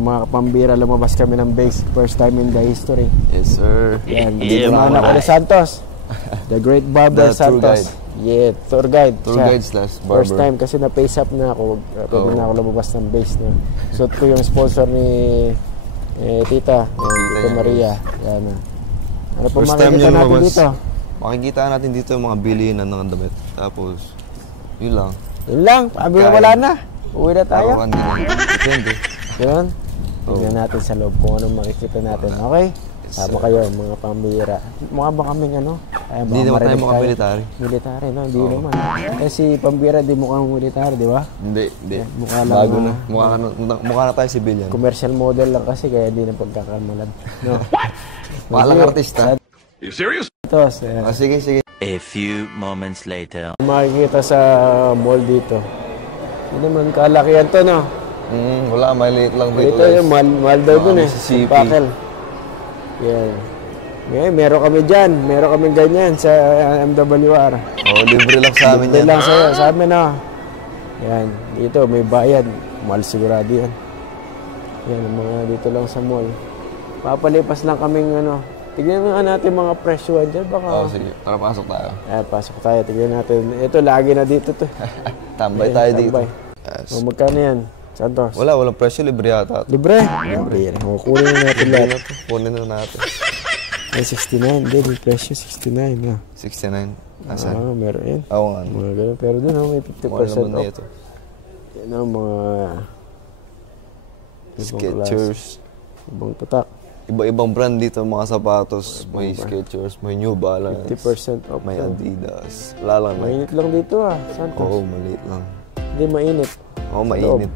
mga pambira, lumabas kami ng base. First time in the history. Yes, sir. Yan, dito naman ako ni Santos. The Great Barber Santos. Yeah, tour guide. Tour guide slash barber. First time kasi na-face up na ako. Pwede na ako lumabas ng base na. So, ito yung sponsor ni Tita. Tita Maria. Yan. Ano po makikita natin dito? Makikita natin dito yung mga bilihan ng damit. Tapos, yun lang. Yun lang. Sabi na wala na. Uwi na tayo. Depende. Yun. Tingnan natin sa loob kung anong makikita natin. Okay? Sama kayo, mga pambira. Mukha ba kaming ano? Hindi naman tayo mukhang military. Military, no? Hindi naman. Kasi pambira, di mukhang military, di ba? Hindi. Mukha lang. Bago na. Mukha na tayo civilian. Commercial model lang kasi, kaya di na pagkakamalad. No? Palang artista. You serious? Ito, sige. A few moments later. Makikita sa mall dito. Hindi naman kalakihan to, no? Wala, maliit lang dito. Ito yung mahal daw dun eh. Pakel. Yan. Yeah, meron kami dyan. Meron kami ganyan sa MWR. Libre lang sa amin yan. Libre lang sa amin, no? Yan. Dito, may bayad. Mahal sigurado yan. Yan, mga dito lang sa mall. Papalipas lang kaming ano. Tignan nga natin mga presyo dyan. Baka... sige. Tara, pasok tayo. Pasok tayo. Tignan natin. Ito, lagi na dito to. Tambay tayo dito. Yes. Magkano yan? Santos? Walang presyo. Libre yata. Libre? Libre yan. Kunin na natin lahat. Kunin na natin. Ay, 69. Hindi, may presyo 69. Ha? 69. Nasaan? Meron yan. Oo nga. Mga ganun. Pero dun, may 50% off. Yan ang mga... Skechers. Ibang tatak. Iba-ibang brand dito, mga sapatos. May Skechers, may New Balance. 50% off. May Adidas. Wala lang. Mainit lang dito Santos. Oo, maliit lang. Hindi, mainit. Oo, mainit.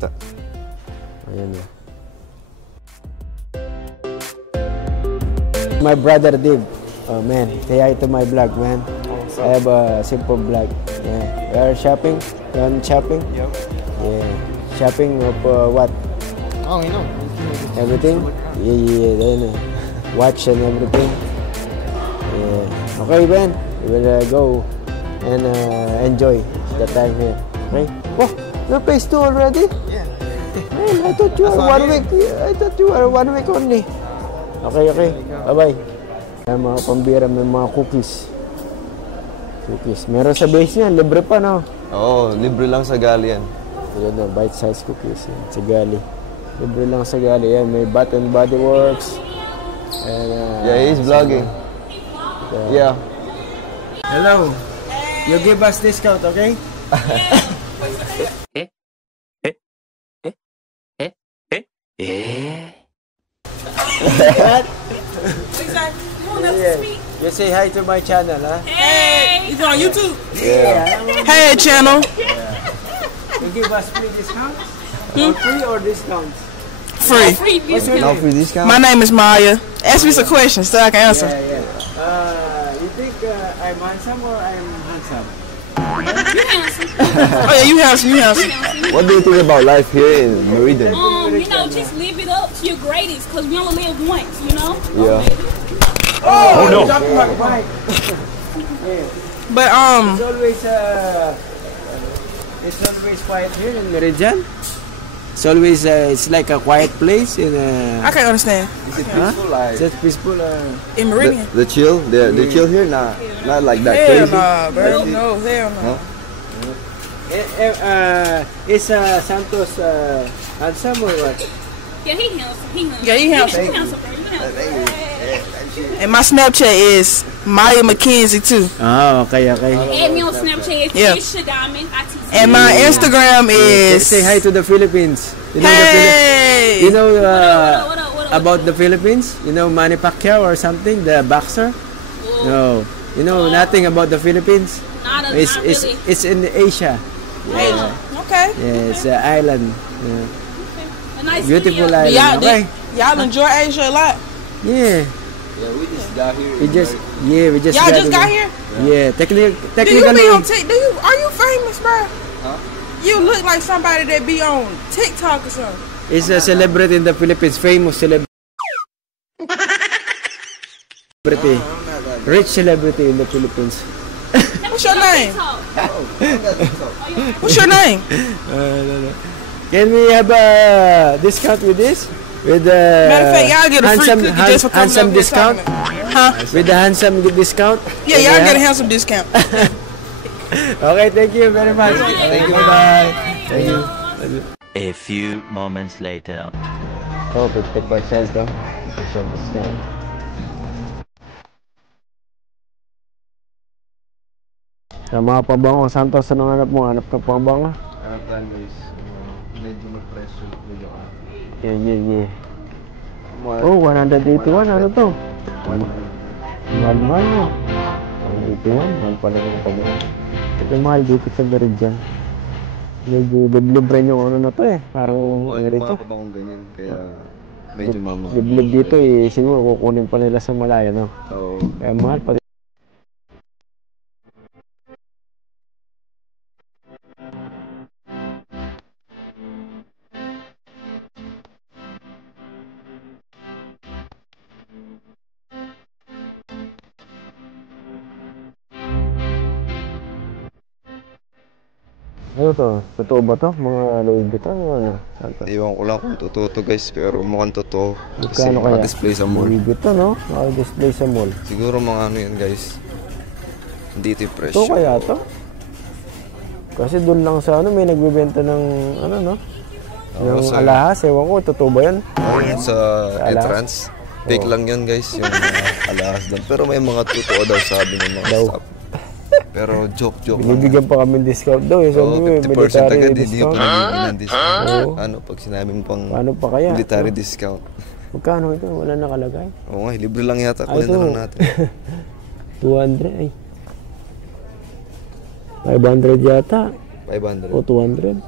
Ayan na. My brother Dib. Oh man, say hi to my vlog, man. I have a simple vlog. Yeah. We are shopping. You want shopping? Yep. Yeah. Shopping of what? Oh, you know. Everything? Yeah. Watch and everything. Yeah. Okay, Ben. We will go and enjoy the time here. Okay? Oh, you're phase 2 already? Yeah. Man, I thought you were 1 week. I thought you were 1 week only. Okay. Bye-bye. Mga pambira, may mga cookies. Meron sa base niyan, libre pa, no? Oo, libre lang sa gali yan. Ayan na, bite-sized cookies. Yan, sa gali. Libre lang sa gali. Yan, may Bath and Body Works. And, yeah, he's vlogging. Yeah. Hello. You give us discount, okay? You say hi to my channel, huh? Hey! You on YouTube? Yeah. Hey, channel. You give us free discounts? Free or discounts? Free. No free discount? My name is Maya. Ask me some questions so I can answer. Yeah. You think I'm handsome or I'm handsome? You handsome. Oh yeah, you handsome. What do you think about life here in Meriden? Just live it up to your greatest, because we only live once, you know? Yeah. Oh no! But it's always quiet here in Meridian. It's always it's like a quiet place in. I can't understand. Is it peaceful? Like It's peaceful. In Meridian. the chill? The chill here? Not like that Hell crazy. nah, bro. No, hell no. Is Santos handsome or what? Yeah, he handsome. Yeah, he handsome. He handsome, bro. And my Snapchat is Maya McKenzie too. Oh, okay. Add me on Snapchat. Yeah. It's Shadaman. And my Instagram is. Say hi to the Philippines. You know Hey. You know What up? about the Philippines? You know Manny Pacquiao or something, the boxer? No. You know nothing about the Philippines? Not really. It's in Asia. Asia. Okay. Yeah, it's an island. Yeah. A nice Beautiful video. island. Okay. Y'all enjoy Asia a lot. Yeah. Yeah, we just got here. We just Y'all just got here. Yeah, technically. Do you be on TikTok? Are you famous, bro? Huh? You look like somebody that be on TikTok or something. It's a celebrity in the Philippines, famous celebrity. Rich celebrity in the Philippines. What's your name? What's your name? No. Can we have a discount with this? With the Matter of fact, y'all get a free cookie just for coming handsome over here discount. talking. Huh? With the handsome discount. Yeah, y'all get a handsome discount. Okay, thank you very much. Thank you. Bye. Thank you. A few moments later. Oh, 50% daw. 50%. Sa mga pabango, Santos, anong hanap mo? Hanap ka pabango? Hanap tayo guys. Medyo mag-presyo. Medyo Yeah. Oh, 181. Ano to? Mahal mo. 181. Mahal pala yung pabango. Ito mahal dito sa Meridian. Medyo liblib rin yung ano na to eh. Parang ganito. mga pabangong ganyan. Kaya medyo mama. Liblib dito eh. Siguro kukunin pa nila sa malaya, no? Oo. Kaya mahal pati. Ano to? Totoo ba to? Mga Louis Vuitton o ano? Santos? Iwan ko lang kung totoo to guys. Pero mukhang totoo. Kasi Magkano kaya? naka-display sa mall. Louis Vuitton, no? Naka-display sa mall. Siguro mga ano yan guys. Hindi ito yung presyo. Ito kaya to? Kasi doon lang sa ano, may nagbebenta ng ano, no? Yung sa- alahas, ewan ko, totoo ba yan? Sa entrance. Fake lang yun guys. Yung alahas doon. Pero may mga totoo daw sabi ng mga Daw. staff. Pero joke lang. Binibigyan pa kami discount daw eh. Sabi Oo, mo, 50% military agad. Hindi discount. pa nabibigyan ng discount. Oo. Ano pag sinabing pang Paano pa kaya? military discount? Magkano ito? Wala nakalagay. Oo nga, libre lang yata. Ay, Kunin na ito. lang natin. 200 ay. 500 yata. 500. O 200.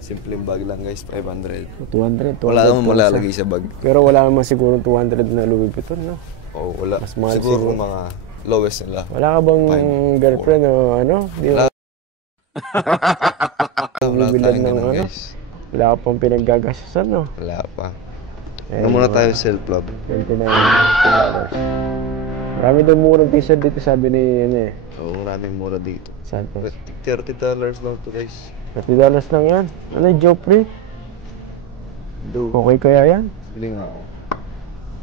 Simpleng bag lang guys, 500. O 200. Wala naman 200 malalagay sa bag. Pero wala naman siguro 200 na Louis Vuitton, no? Oo, wala. Mas mahal Siguro siguro. mga lowest nila. Wala ka bang girlfriend o ano? Di Wala. mo Wala bibilad tayong ng ganun ano? guys. Wala ka pang pinaggagastusan, no? Wala pa. Eh, Ano muna tayo self-love? $29. Marami daw murang t-shirt dito, sabi ni ano eh. Oo, maraming mura dito. Santos. $30 lang to guys. $30 lang yan. Ano yung Joffrey? Okay kaya yan? Bili nga ako.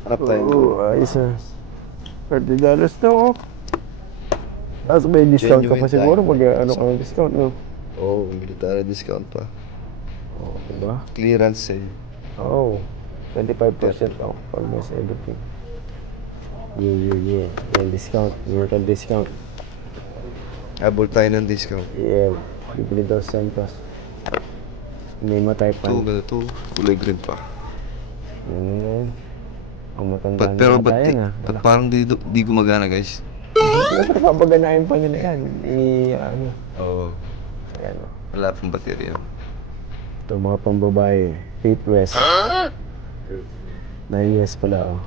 Harap tayo. Oo, ayos na. $30 to, oh. Tapos may discount ka pa Genuine siguro tayo. pag ano ka ng discount, no? Oo, military discount pa. Oo, diba? Clearance sale. Oo. 25% off. Almost everything. Yeah. Yan, discount. Meron discount. Habol tayo ng discount. Yeah. Bibili daw sa Santos. May matay pa. Ito, ganito. Kulay green pa. Yan. Ang matanda Pero na ba't tayo na. ba't parang di gumagana guys? Siyempre, papaganahin pa nila yan. Ano. Oo. Ayan, oh. Wala pang baterya. Ito mga pambabae. Faith West. 9 years pala, oh.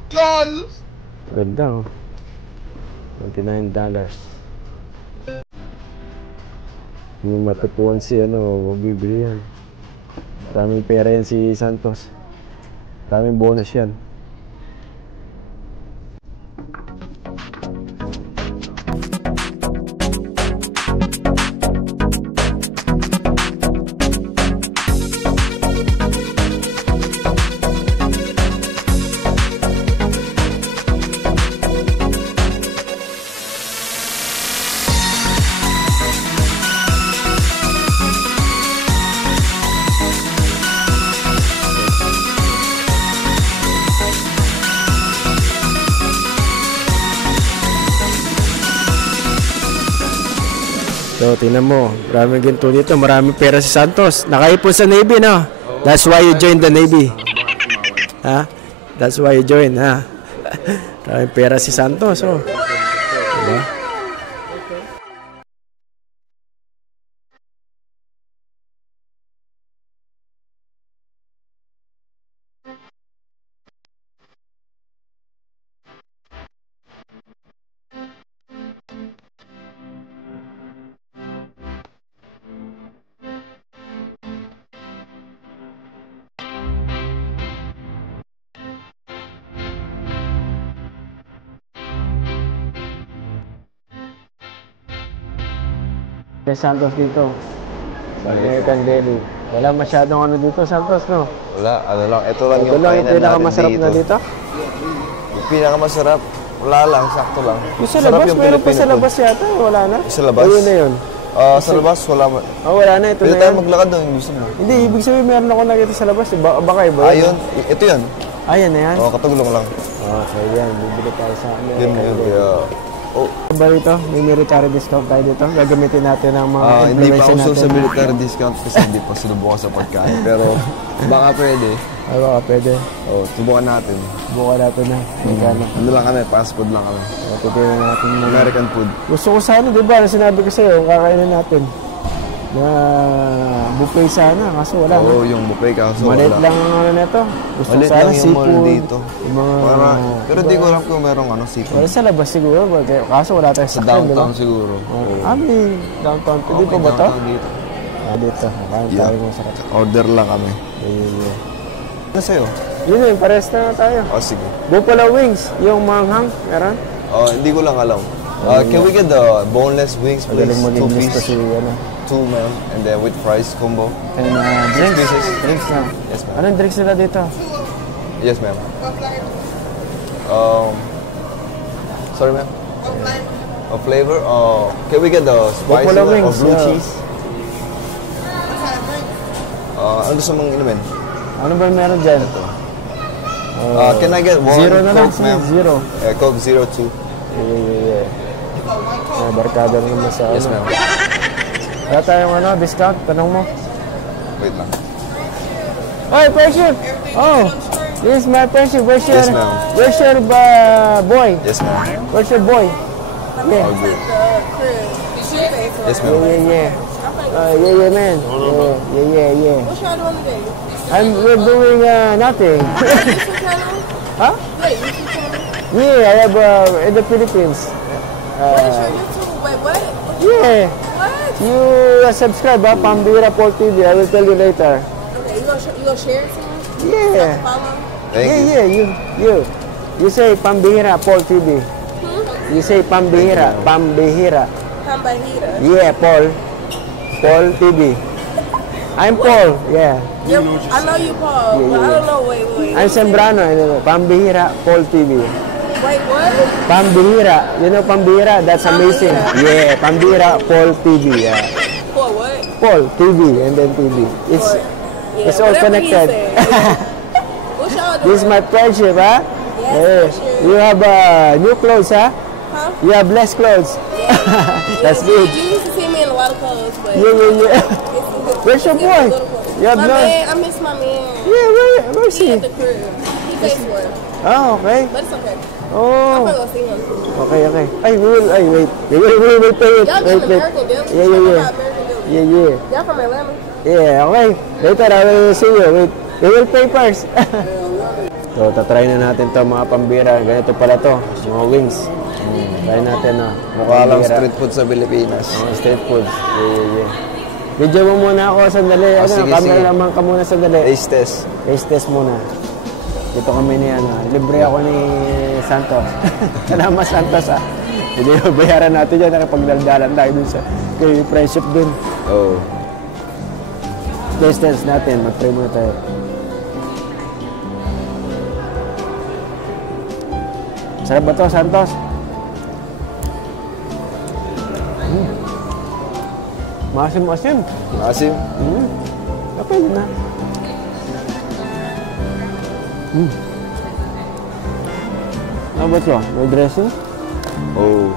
Ganda, oh. $29. Yung matutuwan si ano, bibili yan. Maraming pera yan si Santos. Maraming bonus yan. So, tingnan mo. Maraming ginto dito. Maraming pera si Santos. Nakaipon sa Navy, no? That's why you joined the Navy. Ha? That's why you joined, ha? Maraming pera si Santos, oh. Diba? Kay Santos dito. Sa American Deli. Wala masyadong ano dito, Santos, no? Wala, ano lang. Ito lang Ito yung lang yung kainan pinakamasarap natin na dito. Yung pinakamasarap, wala lang, sakto lang. Yung sa Sarap labas, yung meron pa Filipino sa food. labas yata. Wala na. Sa labas? Ayun na yun. Sa labas, wala. Oh, wala na. Ito Pwede na tayo yun. maglakad doon, yung gusto mo. Hindi, ibig sabihin meron ako nakita sa labas. Baka iba yun. Ayun, ito yun. Ayan na yan. Katulong lang. Okay, yan. Bibili tayo sa Yun, American. yun, kaya... Oh, Ba ito? May military discount tayo dito. Gagamitin natin ang mga hindi pa influencer ako sa natin. military discount kasi hindi pa sinubukan sa pagkain. Pero baka pwede. Ay, baka pwede. Subukan natin. Buka natin na. Magkano. Ano lang kami, fast food lang kami. Titignan natin. American food. Gusto ko sana, di ba? Sinabi ko sa'yo, kakainin natin. Na buffet sana, kaso wala. Oo, yung buffet kaso Maliit wala. lang ang ano nito. Gusto ko Maliit sana lang yung mall seafood. dito. Yung mga... Pero di ko alam kung merong seafood. Wala sa labas siguro. Kaso wala tayong Sa sakyan, di ba? downtown siguro. May downtown. Pwede pa ba ito? downtown dito. Dito. Kain Yeah. tayo masarap. Order lang kami. Yeah. Ano sa'yo? Yun yun, pares na tayo. Sige. Buffalo wings, yung manghang, meron? Hindi ko lang alam. Can we get the boneless wings, please? Magaling 2 mag-English piece. kasi ano. 2, ma'am. And then with fries combo. And drinks. pieces. Drinks na. Yes, ma'am. Anong drinks nila dito? Yes, ma'am. Sorry, ma'am. A flavor? Can we get the spicy Buffalo one or wings, blue yeah. cheese? Ano gusto mong inumin? Ano ba meron dyan? Can I get one Zero na lang. Coke, ma'am? Zero. Coke 02. Yeah. Barkada naman sa Yes, ano. ma'am. Wala tayong discount? Tanong mo. Wait lang. Oy, friendship! Oh, this is my friendship. Where's your, Yes, ma'am. where's your boy? Yes, ma'am. Where's your boy? Yeah. All good. Yes, Yeah, ma'am. yeah, man. Yeah. What y'all doing today? We're doing nothing. YouTube channel? Huh? Wait, YouTube channel? Yeah, I have in the Philippines. What is your YouTube? Wait, what? Yeah, What? you subscribe, Pambira Port TV. I will tell you later. Okay, you gonna share it to me? Yeah. Follow? Thank you. You say Pambira Port TV. You say Pambira. Pambahira. Yeah, Paul TV. I'm Paul. Yeah. Yep, I know you, Paul, but I don't know. Wait. I'm Sembrano. Pambihira Paul TV. Wait, what? Pambihira. You know Pambihira? That's amazing. Pambihira. Yeah, Pambihira Paul TV. Yeah. For what? Paul TV and then TV. It's all whatever connected. he said. What y'all doing? This is my friendship, huh? Yes, for sure. You have new clothes, huh? Huh? You have less clothes. That's You good. used to see me in a lot of clothes, but Yeah. Where's your it's boy? little clothes. You have My no. man, I miss my man. Yeah, where's He he? at the crib. He paid for it, Oh, okay. but it's okay. I'm Oh, gonna go see him. okay. Ay, wait. We will pay it. Y'all Wait. get American Village? Yeah. American Village. Yeah. Y'all from Atlanta? Yeah, okay. Later, I will see you. Wait. We will pay first. So, tatry na natin to mga pambira. Ganito pala to. Mga wings. Try natin, no. Mukha lang street food sa Pilipinas. Mga street food. Yeah. Video mo muna ako sandali. Sige. Camera naman ka muna sandali. Taste test. Taste test muna. Dito kami ni libre ako ni Santos. Salamat Santos Hindi bayaran natin yan. Nakipagdaldalan tayo dun sa kay friendship dun. Oh. Taste test natin. Mag-try muna tayo. Sarap ba to, Santos? Maasim-asim. Asim. Okay na. Ano ba ito? May dressing? Oh.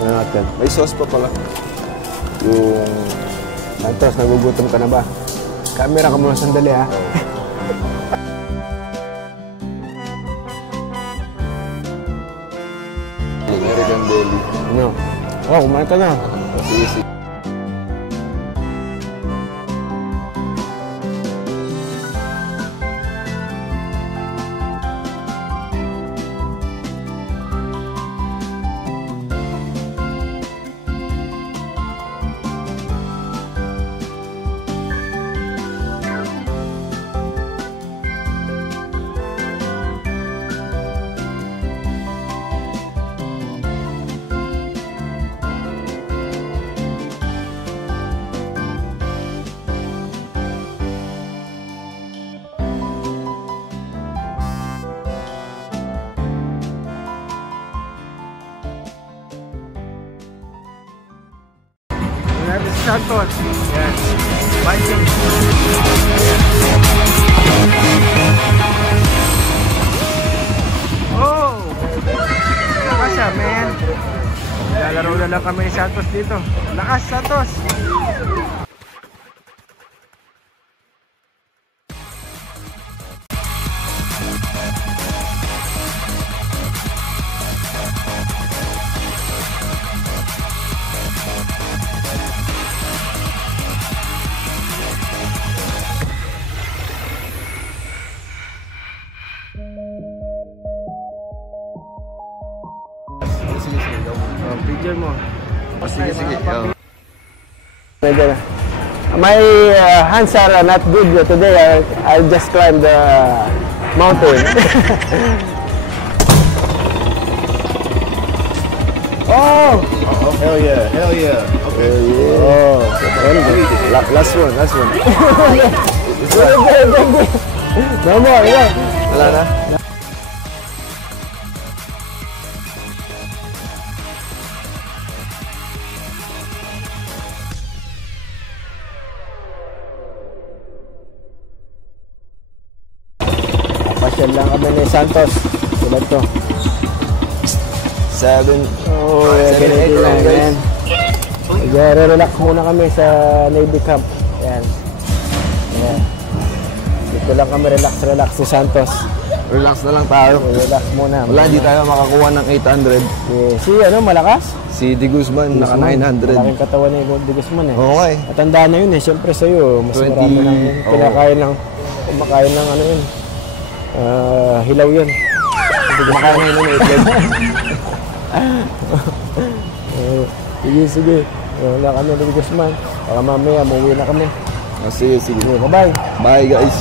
Ano natin? May sauce pa pala. Yung... Santos, nagugutom ka na ba? Camera ka muna sandali, ha? American Deli. Ano? Oh, kumain ka na. Sige. natin si Santos. Yan. Fighting. Oh! Lakas siya, man. Lalaro na lang kami ni Santos dito. Lakas, Santos! Picture mo. Sige, sige. My hands are not good today. I'll just climb the mountain. Oh! Hell yeah, hell yeah. Okay. Oh, very good. Last one, last one. No more, yeah. Wala na? Pasyal lang kami ni Santos. Tulad to. 7. Oh, 7-8 lang, guys. Relax muna kami sa Navy Camp. Yan. Yan. Dito lang kami relax si Santos. Relax na lang tayo. Relax muna. Wala, hindi tayo makakuha ng 800. Si malakas? Si De Guzman, naka 900. Malaking katawan ni De Guzman eh. Oo nga eh. Matanda na yun eh. Siyempre sa'yo, mas 20, marami nang kumakain ng ano yun. Hilaw yun. Hindi kumakain na yun itlog. Sige. Wala kami ni De Guzman. Baka mamaya, umuwi na kami. Sige, sige. Bye-bye. Bye guys.